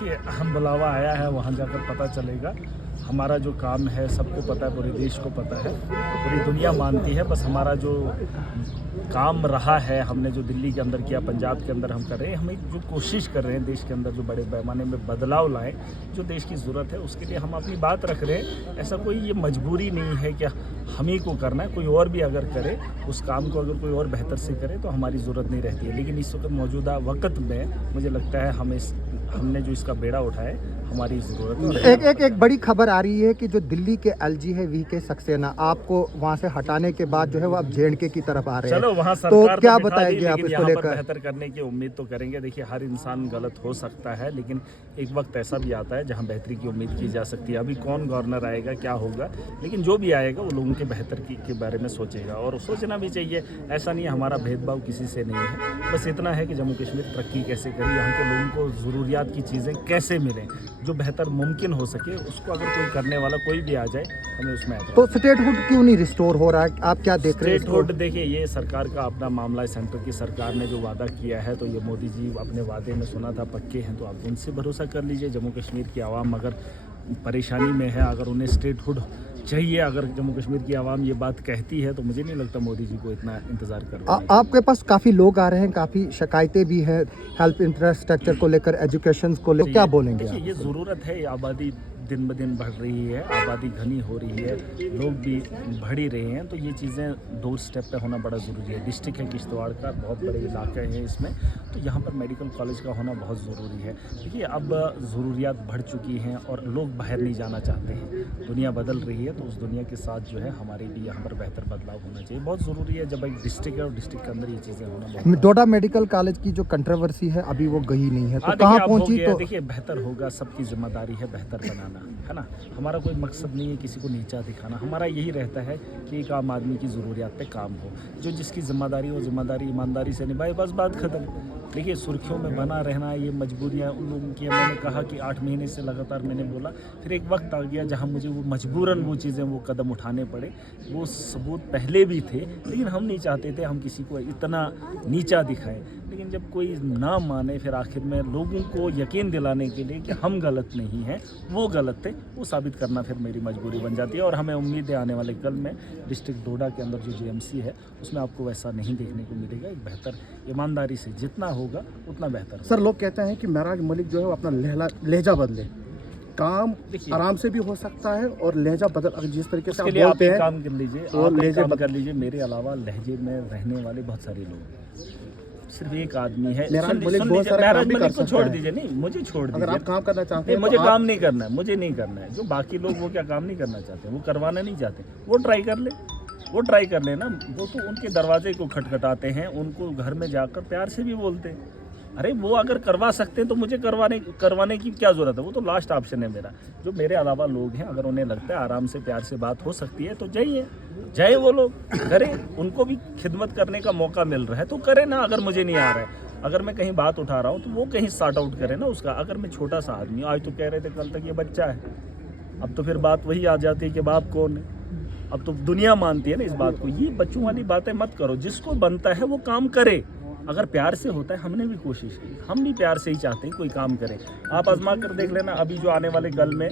देखिए, हम बुलावा आया है, वहाँ जाकर पता चलेगा। हमारा जो काम है सबको पता है, पूरे देश को पता है, पूरी दुनिया मानती है। बस हमारा जो काम रहा है, हमने जो दिल्ली के अंदर किया, पंजाब के अंदर हम कर रहे हैं, हम जो कोशिश कर रहे हैं देश के अंदर जो बड़े पैमाने में बदलाव लाएं, जो देश की ज़रूरत है उसके लिए हम अपनी बात रख रहे हैं। ऐसा कोई ये मजबूरी नहीं है कि हम ही को करना है, कोई और भी अगर करे उस काम को, अगर कोई और बेहतर से करे तो हमारी ज़रूरत नहीं रहती है। लेकिन इस वक्त मौजूदा वक्त में मुझे लगता है हमने जो इसका बेड़ा उठाया है, हमारी ज़रूरत है। एक बड़ी खबर आ रही है कि जो दिल्ली के एलजी है वीके सक्सेना, आपको वहां से हटाने के बाद जो है वो अब जेएंडके की तरफ आ रहे हैं। चलो वहाँ सरकार तो क्या बताएंगे आप इसको लेकर? बेहतर करने की उम्मीद तो करेंगे। देखिए, हर इंसान गलत हो सकता है, लेकिन एक वक्त ऐसा भी आता है जहाँ बेहतरी की उम्मीद की जा सकती है। अभी कौन गवर्नर आएगा, क्या होगा, लेकिन जो भी आएगा वो लोगों के बेहतर के बारे में सोचेगा, और सोचना भी चाहिए। ऐसा नहीं है, हमारा भेदभाव किसी से नहीं है। बस इतना है कि जम्मू कश्मीर तरक्की कैसे करे, यहाँ के लोगों को ज़रूरियात की चीज़ें कैसे मिलें, जो बेहतर मुमकिन हो सके, उसको अगर कोई करने वाला कोई भी आ जाए, हमें उसमें तो स्टेटहुड क्यों नहीं रिस्टोर हो रहा है? आप क्या देख रहे हैं? स्टेटहुड देखिए, ये सरकार का अपना मामला है। सेंटर की सरकार ने जो वादा किया है, तो ये मोदी जी अपने वादे में सुना था पक्के हैं, तो आप उनसे भरोसा कर लीजिए। जम्मू कश्मीर की आवाम अगर परेशानी में है, अगर उन्हें स्टेटहुड चाहिए, अगर जम्मू कश्मीर की आवाम ये बात कहती है, तो मुझे नहीं लगता मोदी जी को इतना इंतजार करना है। आपके पास काफ़ी लोग आ रहे हैं, काफ़ी शिकायतें भी हैं हेल्थ इंफ्रास्ट्रक्चर को लेकर, एजुकेशन को लेकर, क्या बोलेंगे? देखिए, ये ज़रूरत है। आबादी दिन ब दिन बढ़ रही है, आबादी घनी हो रही है, लोग भी बढ़ ही रहे हैं, तो ये चीज़ें डोर स्टेप पे होना बड़ा ज़रूरी है। डिस्ट्रिक्ट है किश्तवाड़ का, बहुत बड़े इलाके हैं इसमें, तो यहाँ पर मेडिकल कॉलेज का होना बहुत ज़रूरी है। देखिए, अब ज़रूरियात बढ़ चुकी हैं और लोग बाहर नहीं जाना चाहते हैं। दुनिया बदल रही है, तो उस दुनिया के साथ जो है हमारे भी यहाँ पर बेहतर बदलाव होना चाहिए। बहुत ज़रूरी है, जब एक डिस्ट्रिक्ट है और डिस्ट्रिक्ट के अंदर ये चीज़ें होना। डोडा मेडिकल कॉलेज की जो कंट्रोवर्सी है अभी वो गई नहीं है, तो कहाँ पहुँची? तो देखिए, बेहतर होगा, सबकी जिम्मेदारी है बेहतर बनाना, है ना। हमारा कोई मकसद नहीं है किसी को नीचा दिखाना। हमारा यही रहता है कि एक आम आदमी की ज़रूरियात पे काम हो, जो जिसकी जिम्मेदारी वो जिम्मेदारी ईमानदारी से निभाए, बस बात ख़त्म। देखिए, सुर्खियों में बना रहना, ये मजबूरियाँ उन लोगों की। मैंने कहा कि 8 महीने से लगातार मैंने बोला, फिर एक वक्त आ गया जहाँ मुझे वो मजबूरन वो चीज़ें, वो कदम उठाने पड़े। वो सबूत पहले भी थे, लेकिन हम नहीं चाहते थे हम किसी को इतना नीचा दिखाएं। लेकिन जब कोई ना माने, फिर आखिर में लोगों को यकीन दिलाने के लिए कि हम गलत नहीं हैं, वो गलत थे, वो साबित करना फिर मेरी मजबूरी बन जाती है। और हमें उम्मीद है आने वाले कल में डिस्ट्रिक्ट डोडा के अंदर जो जीएमसी है, उसमें आपको वैसा नहीं देखने को मिलेगा। एक बेहतर ईमानदारी से जितना होगा उतना बेहतर। सर, लोग कहते हैं कि महराज मलिक जो है वो अपना लहजा बदले, काम आराम से भी हो सकता है और लहजा बदल, जिस तरीके से आप बोलते हैं, काम कर लीजिए, और लहजा कर लीजिए। मेरे अलावा लहजे में रहने वाले बहुत सारे लोग हैं, सिर्फ एक आदमी है। महराज मलिक को छोड़ दीजिए, नहीं मुझे छोड़ दीजिए। अगर आप काम करना चाहते हैं, मुझे काम नहीं करना है, मुझे नहीं करना है। जो बाकी लोग वो क्या काम नहीं करना चाहते, वो करवाना नहीं चाहते, वो ट्राई कर ले, वो ट्राई कर लेना। वो तो उनके दरवाजे को खटखटाते हैं, उनको घर में जाकर प्यार से भी बोलते हैं। अरे वो अगर करवा सकते हैं तो मुझे करवाने की क्या ज़रूरत है? वो तो लास्ट ऑप्शन है मेरा। जो मेरे अलावा लोग हैं, अगर उन्हें लगता है आराम से प्यार से बात हो सकती है, तो जाइए वो लोग करें। उनको भी खिदमत करने का मौका मिल रहा है तो करें ना। अगर मुझे नहीं आ रहा है, अगर मैं कहीं बात उठा रहा हूँ, तो वो कहीं सॉर्ट आउट करें ना उसका। अगर मैं छोटा सा आदमी हूँ, आज तो कह रहे थे कल तक ये बच्चा है, अब तो फिर बात वही आ जाती है कि बाप कौन है। अब तो दुनिया मानती है ना इस बात को। ये बच्चों वाली बातें मत करो। जिसको बनता है वो काम करे। अगर प्यार से होता है, हमने भी कोशिश की, हम भी प्यार से ही चाहते हैं कोई काम करे। आप आजमा कर देख लेना, अभी जो आने वाले कल में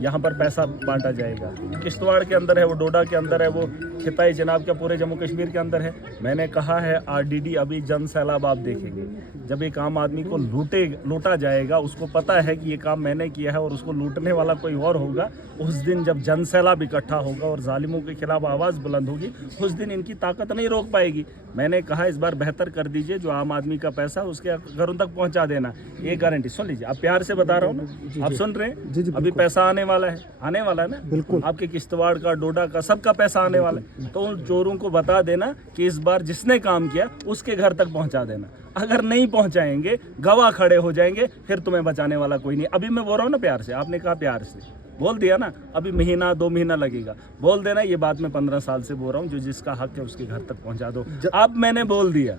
यहाँ पर पैसा बांटा जाएगा, किश्तवाड़ के अंदर है, वो डोडा के अंदर है, वो खिताई जनाब का पूरे जम्मू कश्मीर के अंदर है। मैंने कहा है आरडीडी, अभी जन सैलाब आप देखेंगे। जब एक आम आदमी को लूटा जाएगा, उसको पता है कि ये काम मैंने किया है और उसको लूटने वाला कोई और होगा, उस दिन जब जन सैलाब इकट्ठा होगा और जालिमों के खिलाफ आवाज़ बुलंद होगी, उस दिन इनकी ताकत नहीं रोक पाएगी। मैंने कहा इस बार बेहतर कर दीजिए, जो आम आदमी का पैसा उसके घरों तक पहुंचा देना, ये गारंटी। सुन लीजिए, आप प्यार से बता रहा हूँ ना, आप सुन रहे हैं, अभी पैसा आने वाला है ना, बिल्कुल। आपके किश्तवाड़ का, डोडा का, सबका पैसा आने वाला है। तो उन चोरों को बता देना कि इस बार जिसने काम किया उसके घर तक पहुंचा देना। अगर नहीं पहुंचाएंगे, गवाह खड़े हो जाएंगे, फिर तुम्हें बचाने वाला कोई नहीं। अभी मैं बोल रहा हूँ ना प्यार से, आपने कहा प्यार से बोल दिया ना, अभी महीना 2 महीना लगेगा, बोल देना। ये बात मैं 15 साल से बोल रहा हूँ, जो जिसका हक है उसके घर तक पहुंचा दो। अब मैंने बोल दिया,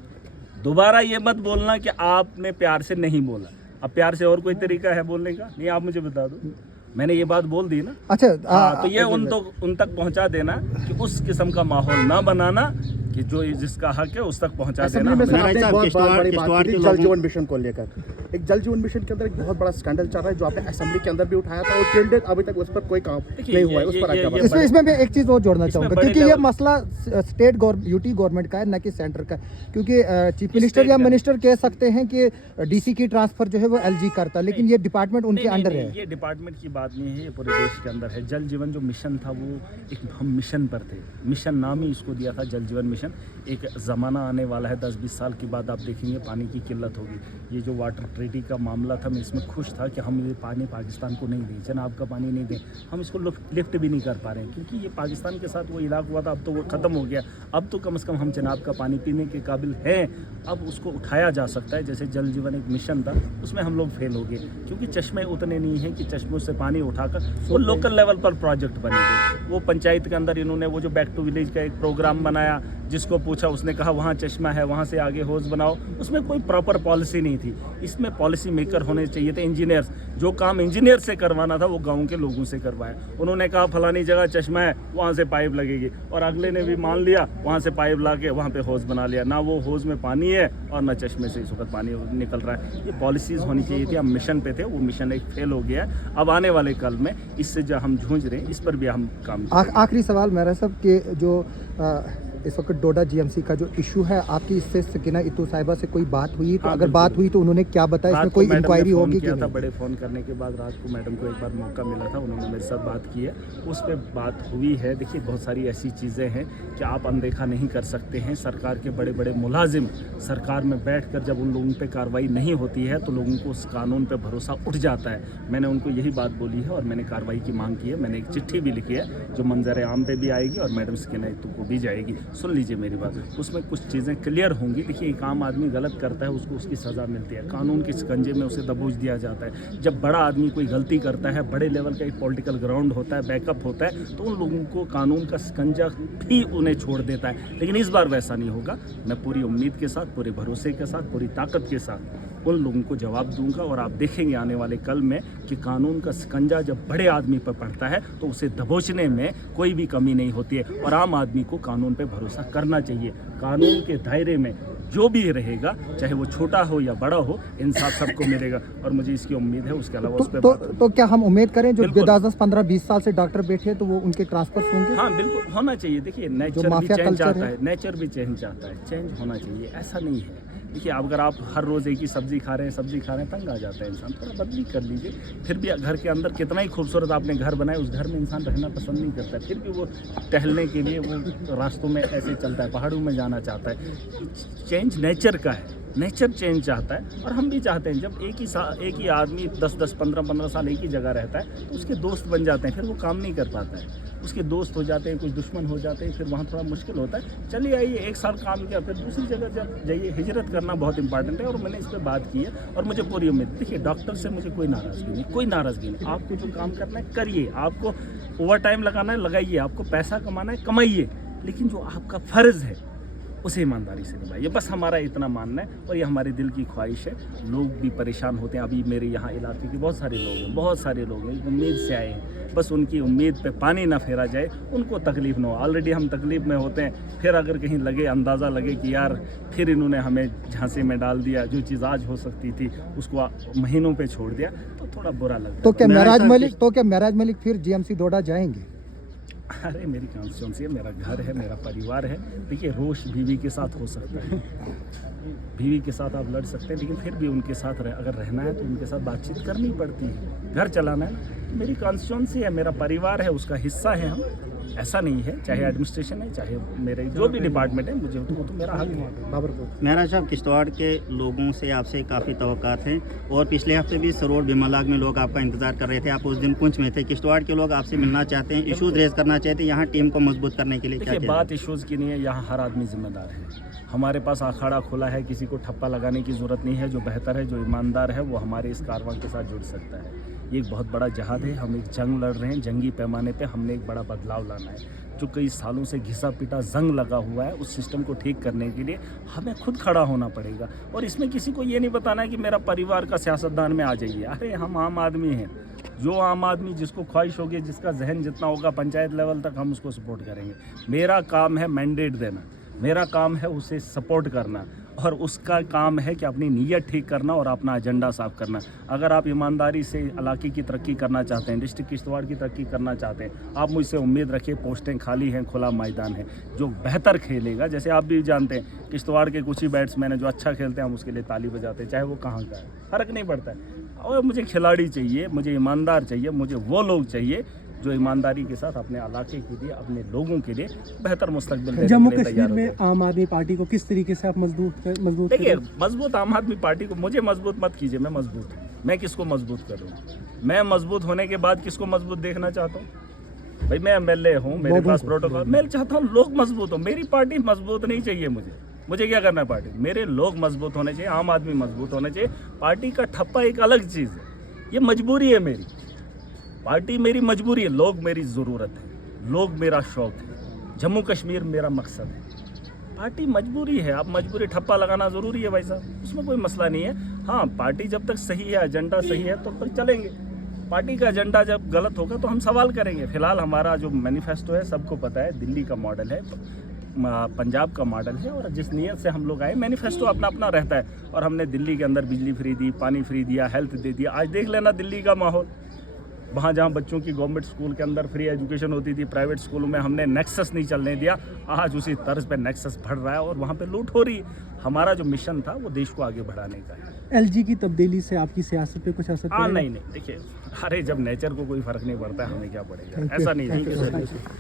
दोबारा ये मत बोलना कि आपने प्यार से नहीं बोला। अब प्यार से और कोई तरीका है बोलने का? नहीं, आप मुझे बता दो। मैंने ये बात बोल दी ना। अच्छा, तो ये उन तक पहुंचा देना कि उस किस्म का माहौल ना बनाना कि जो जिसका हक है उस तक पहुंचा देना। जल जीवन मिशन को लेकर एक जल जीवन मिशन के अंदर एक बहुत बड़ा स्कैंडल चल रहा है जो आपने असेंबली के अंदर भी उठाया था और टिल डेट अभी तक उस पर कोई काम नहीं हुआ है। उस पर आप क्या बताएं? इसमें मैं एक चीज़ और जोड़ना इसमें चाहूँगा, बड़े क्योंकि ये लेवल- मसला स्टेट यूटी गवर्नमेंट का है, न कि सेंटर का, क्योंकि चीफ मिनिस्टर या का- मिनिस्टर कह सकते हैं कि डीसी की ट्रांसफर जो है वो एलजी करता है, लेकिन ये डिपार्टमेंट उनके नहीं, अंडर नहीं, है। ये डिपार्टमेंट की बात नहीं है, ये पूरे देश के अंदर है। जल जीवन जो मिशन था वो एक हम मिशन पर थे, मिशन नाम ही इसको दिया था, जल जीवन मिशन। एक ज़माना आने वाला है 10-20 साल के बाद, आप देखेंगे पानी की किल्लत होगी। ये जो वाटर ट्रीटी का मामला था, मैं इसमें खुश था कि हम ये पानी पाकिस्तान को नहीं दें, चनाब का पानी नहीं दें, हम इसको लिफ्ट भी नहीं कर पा रहे हैं, क्योंकि ये पाकिस्तान के साथ वो इलाका हुआ था, अब तो वो ख़त्म हो गया। अब तो कम से कम हम चनाब का पानी पीने के काबिल हैं, अब उसको उठाया जा सकता है। जैसे जल जीवन एक मिशन था, उसमें हम लोग फेल हो गए, क्योंकि चश्मे उतने नहीं हैं कि चश्मों से पानी उठाकर वो लोकल लेवल पर प्रोजेक्ट बनेंगे। वो पंचायत के अंदर इन्होंने वो जो बैक टू विलेज का एक प्रोग्राम बनाया, जिसको पूछा उसने कहा वहाँ चश्मा है, वहाँ से आगे होज बनाओ, उसमें कोई प्रॉपर पॉलिसी नहीं थी। इसमें पॉलिसी मेकर होने चाहिए थे, इंजीनियर्स। जो काम इंजीनियर से करवाना था वो गाँव के लोगों से करवाया। उन्होंने कहा फलानी जगह चश्मा है, वहाँ से पाइप लगेगी, और अगले ने भी मान लिया, वहाँ से पाइप ला के वहाँ पे होज बना लिया। ना वो होज में पानी है और ना चश्मे से इस वक्त पानी निकल रहा है। ये पॉलिसीज़ होनी चाहिए थी। हम मिशन पे थे, वो मिशन एक फेल हो गया। अब आने वाले कल में इससे जो हम जूझ रहे हैं, इस पर भी हम काम आखिरी सवाल मेरा साहब कि जो इस वक्त डोडा जीएमसी का जो इशू है, आपकी इससे सकीना इत्तू साहिबा से कोई बात हुई? तो हाँ, अगर बात हुई तो उन्होंने क्या बताया, इसमें कोई इंक्वायरी होगी कि नहीं? बड़े फ़ोन करने के बाद रात को मैडम को एक बार मौका मिला था, उन्होंने मेरे साथ बात की है, उस पर बात हुई है। देखिए बहुत सारी ऐसी चीज़ें हैं कि आप अनदेखा नहीं कर सकते हैं। सरकार के बड़े बड़े मुलाजिम सरकार में बैठकर जब उन लोगों पे कार्रवाई नहीं होती है तो लोगों को उस कानून पे भरोसा उठ जाता है। मैंने उनको यही बात बोली है और मैंने कार्रवाई की मांग की है। मैंने एक चिट्ठी भी लिखी है जो मंजर आम पे भी आएगी और मैडम सकीना इत्तू को भी जाएगी। सुन लीजिए मेरी बात, उसमें कुछ चीज़ें क्लियर होंगी। देखिए एक आम आदमी गलत करता है, उसको उसकी सज़ा मिलती है, कानून के शिकंजे में उसे दबोच दिया जाता है। जब बड़ा आदमी कोई गलती करता है, बड़े लेवल का एक पॉलिटिकल ग्राउंड होता है, बैकअप होता है, तो उन लोगों को कानून का शिकंजा भी उन्हें छोड़ देता है। लेकिन इस बार वैसा नहीं होगा। मैं पूरी उम्मीद के साथ, पूरे भरोसे के साथ, पूरी ताकत के साथ उन लोगों को जवाब दूंगा और आप देखेंगे आने वाले कल में कि कानून का शिकंजा जब बड़े आदमी पर पड़ता है तो उसे दबोचने में कोई भी कमी नहीं होती है। और आम आदमी को कानून पे भरोसा करना चाहिए। कानून के दायरे में जो भी रहेगा, चाहे वो छोटा हो या बड़ा हो, इंसाफ सबको मिलेगा और मुझे इसकी उम्मीद है। उसके अलावा उस पर तो क्या हम उम्मीद करें जो बिल्कुल। 10, 15, 20 साल से डॉक्टर बैठे हैं तो वो उनके ट्रांसफर होंगे? हाँ बिल्कुल होना चाहिए। देखिए नेचर भी माफिया चेंज कल्चर आता है। है, नेचर भी चेंज आता है, चेंज होना चाहिए, ऐसा नहीं है। देखिए अगर आप हर रोज़ एक ही सब्जी खा रहे हैं, तंग आ जाता है इंसान। थोड़ा बदली कर लीजिए। फिर भी घर के अंदर कितना ही खूबसूरत आपने घर बनाया, उस घर में इंसान रहना पसंद नहीं करता है, फिर भी वो टहलने के लिए वो रास्तों में ऐसे चलता है, पहाड़ों में जाना चाहता है। चेंज नेचर का है, नेचर चेंज चाहता है और हम भी चाहते हैं। जब एक ही आदमी 10-10, 15-15 साल एक ही जगह रहता है तो उसके दोस्त बन जाते हैं, फिर वो काम नहीं कर पाता है, उसके दोस्त हो जाते हैं, कुछ दुश्मन हो जाते हैं, फिर वहाँ थोड़ा मुश्किल होता है। चलिए आइए, एक साल काम किया, फिर दूसरी जगह जब जाइए। हिजरत करना बहुत इंपॉर्टेंट है और मैंने इस पर बात की है और मुझे पूरी उम्मीद। देखिए डॉक्टर से मुझे कोई नाराज़गी नहीं, कोई नाराज़गी नहीं। आपको जो काम करना है करिए, आपको ओवर टाइम लगाना है लगाइए, आपको पैसा कमाना है कमाइए, लेकिन जो आपका फ़र्ज़ है उसे ईमानदारी से निभाइए। बस हमारा इतना मानना है और ये हमारे दिल की ख्वाहिश है। लोग भी परेशान होते हैं। अभी मेरे यहाँ इलाके के बहुत सारे लोग हैं उम्मीद से आए हैं, बस उनकी उम्मीद पे पानी ना फेरा जाए, उनको तकलीफ़ ना हो। ऑलरेडी हम तकलीफ़ में होते हैं, फिर अगर कहीं लगे, अंदाज़ा लगे कि यार फिर इन्होंने हमें झांसे में डाल दिया, जो चीज़ आज हो सकती थी उसको महीनों पे छोड़ दिया, तो थोड़ा बुरा लगता है। तो क्या महराज मलिक फिर जीएमसी डोडा जाएंगे? अरे मेरी कॉन्स्टिट्यूंसी है, मेरा घर है, मेरा परिवार है। देखिए रोष बीवी के साथ हो सकता है, बीवी के साथ आप लड़ सकते हैं, लेकिन फिर भी उनके साथ अगर रहना है तो उनके साथ बातचीत करनी पड़ती है, घर चलाना है ना। मेरी कॉन्स्टिट्यूंसी है, मेरा परिवार है, उसका हिस्सा है हम। ऐसा नहीं है, चाहे एडमिनिस्ट्रेशन है, चाहे मेरे जो भी डिपार्टमेंट है, मुझे वो तो मेरा हक है। महराज साहब, किश्तवाड़ के लोगों से आपसे काफ़ी तवक्कात हैं और पिछले हफ्ते भी सरोड़ बिमलाग में लोग आपका इंतजार कर रहे थे। आप उस दिन पुंछ में थे। किश्तवाड़ के लोग आपसे मिलना चाहते हैं, इशूज़ रेज करना चाहते हैं, यहाँ टीम को मजबूत करने के लिए क्या देखिए बात इशूज़ की नहीं है, यहाँ हर आदमी जिम्मेदार है। हमारे पास अखाड़ा खुला है, किसी को ठप्पा लगाने की ज़रूरत नहीं है। जो बेहतर है, जो ईमानदार है, वो हमारे इस कारवां के साथ जुड़ सकता है। ये एक बहुत बड़ा जहाद है, हम एक जंग लड़ रहे हैं, जंगी पैमाने पे हमने एक बड़ा बदलाव लाना है। जो कई सालों से घिसा पिटा जंग लगा हुआ है, उस सिस्टम को ठीक करने के लिए हमें खुद खड़ा होना पड़ेगा। और इसमें किसी को ये नहीं बताना है कि मेरा परिवार का सियासतदान में आ जाइए। अरे हम आम आदमी हैं, जो आम आदमी जिसको ख्वाहिश होगी, जिसका जहन जितना होगा, पंचायत लेवल तक हम उसको सपोर्ट करेंगे। मेरा काम है मैंडेट देना, मेरा काम है उसे सपोर्ट करना और उसका काम है कि अपनी नीयत ठीक करना और अपना एजेंडा साफ करना। अगर आप ईमानदारी से इलाके की तरक्की करना चाहते हैं, डिस्ट्रिक्ट किश्तवाड़ की तरक्की करना चाहते हैं, आप मुझसे उम्मीद रखिए, पोस्टें खाली हैं, खुला मैदान है, जो बेहतर खेलेगा। जैसे आप भी जानते हैं किश्तवाड़ के कुछ ही बैट्समैन हैं जो अच्छा खेलते हैं, हम उसके लिए ताली बजाते हैं, चाहे वो कहाँ का है, फ़र्क नहीं पड़ता है। और मुझे खिलाड़ी चाहिए, मुझे ईमानदार चाहिए, मुझे वो लोग चाहिए जो ईमानदारी के साथ अपने इलाके के लिए, अपने लोगों के लिए बेहतर मुस्तकबिल देने जम्मू के लिए कश्मीर तैयार में होते हैं। आम आदमी पार्टी को किस तरीके से आप मजबूत देखिए, करें? मजबूत आम आदमी पार्टी को मुझे मजबूत मत कीजिए, मैं मजबूत हूँ। मैं किसको मजबूत करूँ? मैं मजबूत होने के बाद किसको मजबूत देखना चाहता हूँ? भाई मैं एमएलए हूँ, मेरे पास प्रोटोकॉल, मैं चाहता हूँ लोग मजबूत हो। मेरी पार्टी मजबूत नहीं चाहिए मुझे क्या करना है पार्टी? मेरे लोग मजबूत होने चाहिए, आम आदमी मजबूत होने चाहिए। पार्टी का ठप्पा एक अलग चीज़ है, ये मजबूरी है मेरी। पार्टी मेरी मजबूरी है, लोग मेरी ज़रूरत है, लोग मेरा शौक़ है, जम्मू कश्मीर मेरा मकसद है। पार्टी मजबूरी है, आप मजबूरी ठप्पा लगाना ज़रूरी है भाई साहब, उसमें कोई मसला नहीं है। हाँ, पार्टी जब तक सही है, एजेंडा सही है, तब तक चलेंगे। पार्टी का एजेंडा जब गलत होगा तो हम सवाल करेंगे। फिलहाल हमारा जो मैनिफेस्टो है सबको पता है, दिल्ली का मॉडल है, पंजाब का मॉडल है, और जिस नीयत से हम लोग आए, मैनिफेस्टो अपना अपना रहता है। और हमने दिल्ली के अंदर बिजली फ्री दी, पानी फ्री दिया, हेल्थ दे दिया। आज देख लेना दिल्ली का माहौल, वहाँ जहाँ बच्चों की गवर्नमेंट स्कूल के अंदर फ्री एजुकेशन होती थी, प्राइवेट स्कूलों में हमने नेक्सस नहीं चलने दिया। आज उसी तर्ज पे नेक्सस बढ़ रहा है और वहाँ पे लूट हो रही है। हमारा जो मिशन था वो देश को आगे बढ़ाने का है। एलजी की तब्दीली से आपकी सियासत पे कुछ असर पड़ेगा? नहीं, देखिए, अरे जब नेचर को कोई फ़र्क नहीं पड़ता है, हमें क्या पड़ेगा? ऐसा नहीं है।